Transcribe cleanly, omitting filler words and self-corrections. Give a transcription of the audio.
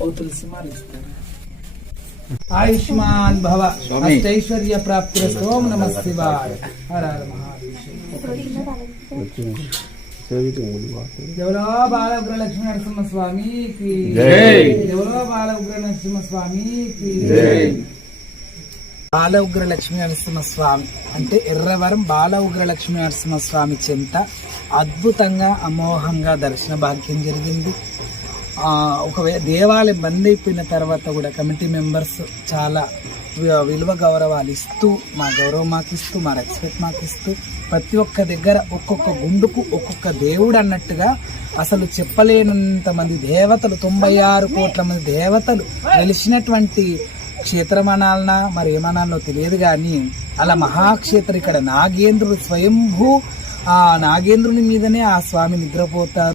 तुलसी मालिस्तार आयुष्मान भव अष्टैश्वर्य प्राप्ति ओम नमः शिवाय हर हर महादेव देवलो बाल उग्र लक्ष्मी नरसिंह स्वामी की जय देवलो बाल उग्र नरसिंह स्वामी की जय బాల ఉగ్ర లక్ష్మీ నరసింహస్వామి అంటే ఎర్రవరం బాల ఉగ్ర లక్ష్మీ నరసింహస్వామి చెంత అద్భుతంగా అమోఘంగా దర్శన భాగ్యం జరిగింది. ఒకవేళ దేవాలయం బంద్ అయిపోయిన తర్వాత కూడా కమిటీ మెంబర్స్ చాలా విలువ గౌరవాలు ఇస్తూ మా గౌరవం మాకు ఇస్తూ మా రెస్పెక్ట్ మాకు ఇస్తూ ప్రతి ఒక్క దగ్గర ఒక్కొక్క గుండుకు ఒక్కొక్క దేవుడు అన్నట్టుగా అసలు చెప్పలేనంత మంది దేవతలు 96 కోట్ల మంది దేవతలు వెలిసినటువంటి క్షేత్రమనాలనా మరి ఏమనాలో తెలియదు కానీ అలా మహాక్షేత్రం ఇక్కడ నాగేంద్రుడు స్వయంభూ ఆ నాగేంద్రుని మీదనే ఆ స్వామి నిద్రపోతారు.